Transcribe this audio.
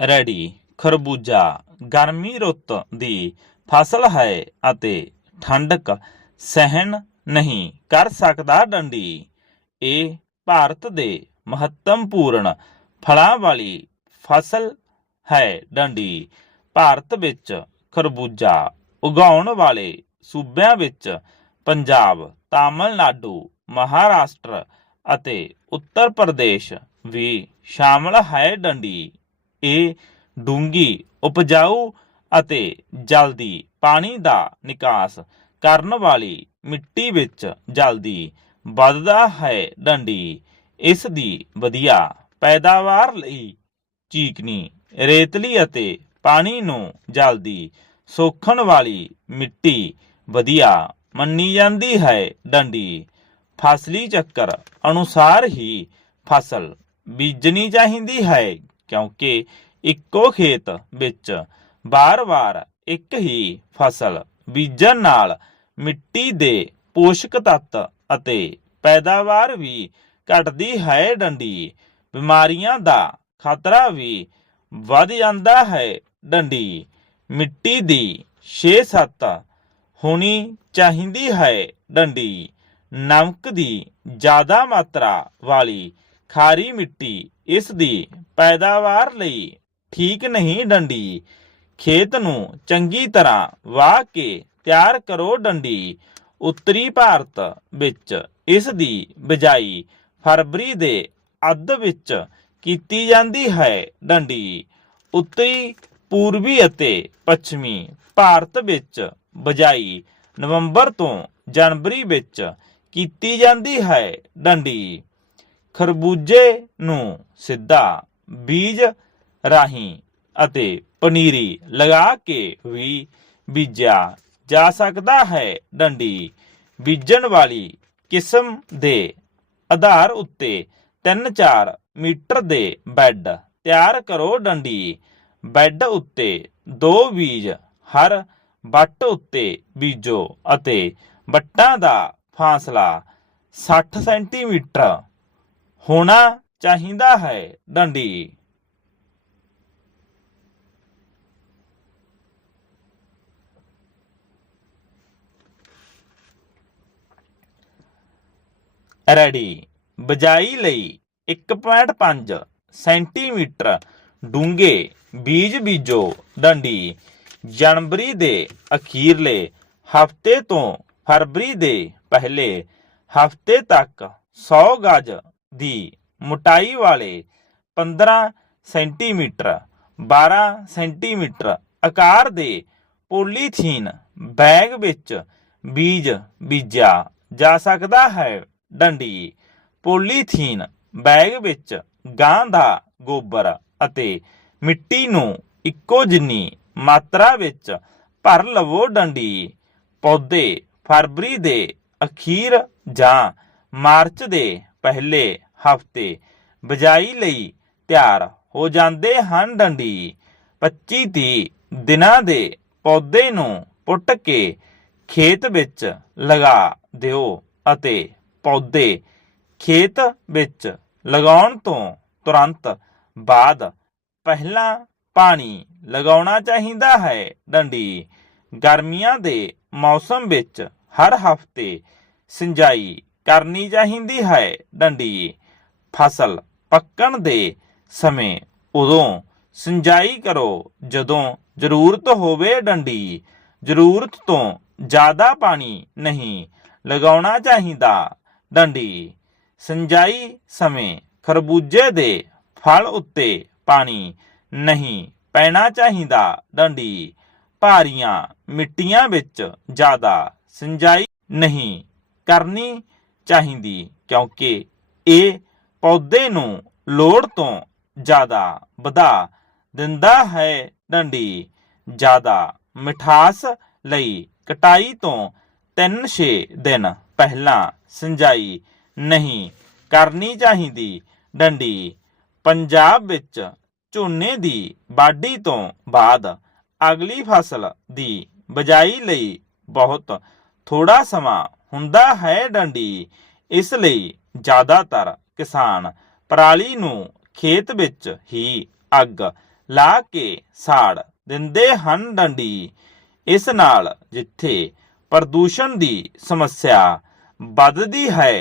Ready, ਖਰਬੂਜਾ, ਗਰਮੀ ਰੁੱਤ ਦੀ ਫਸਲ ਹੈ ਅਤੇ ਠੰਡਕ ਸਹਿਣ ਨਹੀਂ ਕਰ ਸਕਦਾ ਡੰਡੀ। ਇਹ ਭਾਰਤ ਦੇ ਮਹੱਤਵਪੂਰਨ ਫਲਾਂ ਵਾਲੀ ਫਸਲ ਹੈ ਡੰਡੀ। ਭਾਰਤ ਵਿੱਚ ਖਰਬੂਜਾ ਉਗਾਉਣ ਵਾਲੇ ਸੂਬਿਆਂ ਵਿੱਚ ਪੰਜਾਬ, ਤਾਮਿਲਨਾਡੂ, ਮਹਾਰਾਸ਼ਟਰ ਅਤੇ ਉੱਤਰ ਪ੍ਰਦੇਸ਼ ਵੀ ਸ਼ਾਮਲ ਹੈ ਡੰਡੀ। ਇਹ ਡੂੰਗੀ ਉਪਜਾਊ ਅਤੇ ਜਲਦੀ ਪਾਣੀ ਦਾ ਨਿਕਾਸ ਕਰਨ ਵਾਲੀ ਮਿੱਟੀ ਵਿੱਚ ਜਲਦੀ ਵੱਧਦਾ ਹੈ ਡੰਡੀ। ਇਸ ਦੀ ਵਧੀਆ ਪੈਦਾਵਾਰ ਲਈ ਚੀਕਨੀ ਰੇਤਲੀ ਅਤੇ ਪਾਣੀ ਨੂੰ ਜਲਦੀ ਸੋਖਣ ਵਾਲੀ ਮਿੱਟੀ ਵਧੀਆ ਮੰਨੀ ਜਾਂਦੀ ਹੈ ਡੰਡੀ। ਫਸਲੀ ਚੱਕਰ ਅਨੁਸਾਰ ਹੀ ਫਸਲ ਬੀਜਣੀ ਚਾਹੀਦੀ ਹੈ। ਕਿਉਂਕਿ ਇੱਕੋ ਖੇਤ ਵਿੱਚ ਬਾਰ-ਬਾਰ ਇੱਕ ਹੀ ਫਸਲ ਬੀਜਣ ਨਾਲ ਮਿੱਟੀ ਦੇ ਪੋਸ਼ਕ ਤੱਤ ਅਤੇ ਪੈਦਾਵਾਰ ਵੀ ਘਟਦੀ ਹੈ ਡੰਡੀ। ਬਿਮਾਰੀਆਂ ਦਾ ਖਤਰਾ ਵੀ ਵੱਧ ਜਾਂਦਾ ਹੈ ਡੰਡੀ। ਮਿੱਟੀ ਦੀ 6-7 ਹੋਣੀ ਚਾਹੀਦੀ ਹੈ ਡੰਡੀ। ਨਮਕ ਦੀ ਜ਼ਿਆਦਾ ਮਾਤਰਾ ਵਾਲੀ ਖਾਰੀ ਮਿੱਟੀ ਇਸ ਦੀ ਪੈਦਾਵਾਰ ਲਈ ਠੀਕ ਨਹੀਂ ਡੰਡੀ। ਖੇਤ ਨੂੰ ਚੰਗੀ ਤਰ੍ਹਾਂ ਵਾਹ ਕੇ ਤਿਆਰ ਕਰੋ ਡੰਡੀ। ਉੱਤਰੀ ਭਾਰਤ ਵਿੱਚ ਇਸ ਦੀ ਬਿਜਾਈ ਫਰਵਰੀ ਦੇ ਅੱਧ ਵਿੱਚ ਕੀਤੀ ਜਾਂਦੀ ਹੈ ਡੰਡੀ। ਉੱਤਰੀ, ਪੂਰਬੀ ਅਤੇ ਪੱਛਮੀ ਭਾਰਤ ਵਿੱਚ ਬਿਜਾਈ ਨਵੰਬਰ ਤੋਂ ਜਨਵਰੀ ਵਿੱਚ ਕੀਤੀ ਜਾਂਦੀ ਹੈ ਡੰਡੀ। ਖਰਬੂਜੇ ਨੂੰ ਸਿੱਧਾ ਬੀਜ ਰਾਹੀਂ ਅਤੇ ਪਨੀਰੀ ਲਗਾ ਕੇ ਵੀ ਬੀਜਿਆ ਜਾ ਸਕਦਾ ਹੈ। ਡੰਡੀ ਬੀਜਣ ਵਾਲੀ ਕਿਸਮ ਦੇ ਆਧਾਰ ਉੱਤੇ 3-4 ਮੀਟਰ ਦੇ ਬੈੱਡ ਤਿਆਰ ਕਰੋ ਡੰਡੀ। ਬੈੱਡ ਉੱਤੇ ਦੋ ਬੀਜ ਹਰ ਵੱਟ ਉੱਤੇ ਬੀਜੋ ਅਤੇ ਵੱਟਾਂ ਦਾ ਫਾਸਲਾ 60 ਸੈਂਟੀਮੀਟਰ ਹੋਣਾ ਚਾਹੀਦਾ ਹੈ, ਡੰਡੀ। ਰੈਡੀ। ਬਜਾਈ ਲਈ 1.5 ਸੈਂਟੀਮੀਟਰ ਡੂੰਘੇ ਬੀਜ ਬੀਜੋ, ਡੰਡੀ। ਜਨਵਰੀ ਦੇ ਅਖੀਰਲੇ ਹਫ਼ਤੇ ਤੋਂ ਫਰਵਰੀ ਦੇ ਪਹਿਲੇ ਹਫ਼ਤੇ ਤੱਕ 100 ਗਜ ਦੀ ਮੋਟਾਈ ਵਾਲੇ 15 ਸੈਂਟੀਮੀਟਰ 12 ਸੈਂਟੀਮੀਟਰ ਆਕਾਰ ਦੇ ਪੋਲੀਥੀਨ ਬੈਗ ਵਿੱਚ ਬੀਜ ਬੀਜਿਆ ਜਾ ਸਕਦਾ ਹੈ। ਡੰਡੀ, ਪੋਲੀਥੀਨ ਬੈਗ ਵਿੱਚ ਗਾਂ ਦਾ ਗੋਬਰ ਅਤੇ ਮਿੱਟੀ ਨੂੰ ਇੱਕੋ ਜਿੰਨੀ ਮਾਤਰਾ ਵਿੱਚ ਭਰ ਲਵੋ। ਡੰਡੀ, ਪੌਦੇ ਫਰਵਰੀ ਦੇ ਅਖੀਰ ਜਾਂ ਮਾਰਚ ਦੇ ਪਹਿਲੇ ਹਫ਼ਤੇ ਬਿਜਾਈ ਲਈ ਤਿਆਰ ਹੋ ਜਾਂਦੇ ਹਨ ਡੰਡੀ। 25-30 ਦਿਨਾਂ ਦੇ ਪੌਦੇ ਨੂੰ ਪੁੱਟ ਕੇ ਖੇਤ ਵਿੱਚ ਲਗਾ ਦਿਓ ਅਤੇ ਪੌਦੇ ਖੇਤ ਵਿੱਚ ਲਗਾਉਣ ਤੋਂ ਤੁਰੰਤ ਬਾਅਦ ਪਹਿਲਾਂ ਪਾਣੀ ਲਗਾਉਣਾ ਚਾਹੀਦਾ ਹੈ ਡੰਡੀ। ਗਰਮੀਆਂ ਦੇ ਮੌਸਮ ਵਿੱਚ ਹਰ ਹਫ਼ਤੇ ਸਿੰਜਾਈ ਕਰਨੀ ਚਾਹੀਦੀ ਹੈ ਡੰਡੀ। ਫਸਲ ਪੱਕਣ ਦੇ ਸਮੇਂ ਉਦੋਂ ਸਿੰਜਾਈ ਕਰੋ ਜਦੋਂ ਜ਼ਰੂਰਤ ਹੋਵੇ ਡੰਡੀ। ਜ਼ਰੂਰਤ ਤੋਂ ਜ਼ਿਆਦਾ ਪਾਣੀ ਨਹੀਂ ਲਗਾਉਣਾ ਚਾਹੀਦਾ ਡੰਡੀ। ਸਿੰਜਾਈ ਸਮੇਂ ਖਰਬੂਜੇ ਦੇ ਫਲ ਉੱਤੇ ਪਾਣੀ ਨਹੀਂ ਪੈਣਾ ਚਾਹੀਦਾ ਡੰਡੀ। ਭਾਰੀਆਂ ਮਿੱਟੀਆਂ ਵਿੱਚ ਜ਼ਿਆਦਾ ਸਿੰਜਾਈ ਨਹੀਂ ਕਰਨੀ ਚਾਹੀਦੀ, ਕਿਉਂਕਿ ਇਹ ਪੌਦੇ ਨੂੰ ਲੋੜ ਤੋਂ ਜ਼ਿਆਦਾ ਵਧਾ ਦਿੰਦਾ ਹੈ ਡੰਡੀ। ਜ਼ਿਆਦਾ ਮਿਠਾਸ ਲਈ ਕਟਾਈ ਤੋਂ 3-6 ਦਿਨ ਪਹਿਲਾਂ ਸਿੰਜਾਈ ਨਹੀਂ ਕਰਨੀ ਚਾਹੀਦੀ। ਡੰਡੀ ਪੰਜਾਬ ਵਿੱਚ ਝੋਨੇ ਦੀ ਵਾਢੀ ਤੋਂ ਬਾਅਦ ਅਗਲੀ ਫਸਲ ਦੀ ਬਜਾਈ ਲਈ ਬਹੁਤ ਥੋੜਾ ਸਮਾਂ ਹੁੰਦਾ ਹੈ ਡੰਡੀ। ਇਸ ਲਈ ਜ਼ਿਆਦਾਤਰ ਕਿਸਾਨ ਪਰਾਲੀ ਨੂੰ ਖੇਤ ਵਿੱਚ ਹੀ ਅੱਗ ਲਾ ਕੇ ਸਾੜ ਦਿੰਦੇ ਹਨ ਡੰਡੀ। ਇਸ ਨਾਲ ਜਿੱਥੇ ਪ੍ਰਦੂਸ਼ਣ ਦੀ ਸਮੱਸਿਆ ਵੱਧਦੀ ਹੈ।